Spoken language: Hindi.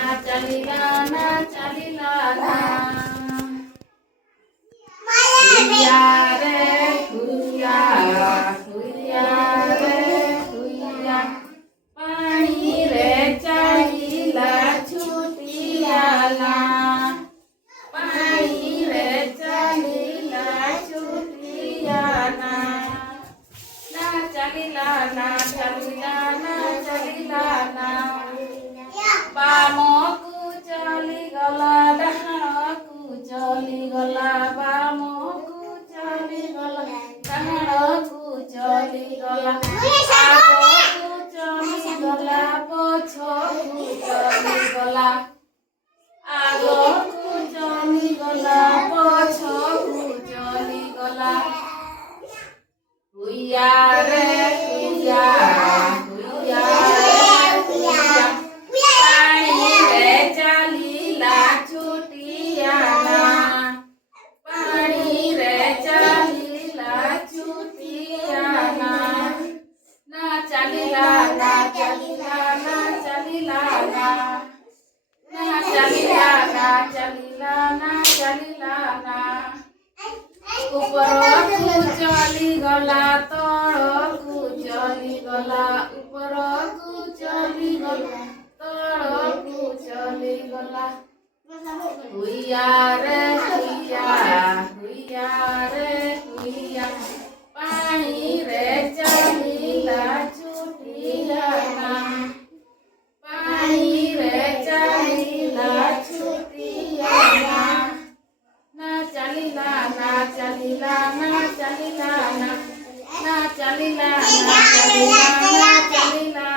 चलिला ना चलिला ना हुइया रे हुइया हुइया रे हुइया पानी रे चलिला छुटियाला पानी रे चलिला छुटियाला ना चलिला ना चलिला ना चलिला ना बामकु चली गला डहाणकु चली गला बामकु चली गला डहाणकु चली गला आगकु चली गला पछकु चली गला आगकु चली गला पछकु चली गला हुइया रे हुइया हुइया चलिला ना चलिला ना चलिला ना चलिला ना चलिला ना चलिला ना उपरकु चली गला तळकु चली गला उपरकु चली गला तळकु चली गला हुइया रे हुइया हुइया रे हुइया पानी रे चलिला छुटियाला पानी रे चलिला छुटियाला ना चलिला ना चलिला ना चलिला ना चलिला ना चलिला ना चलिला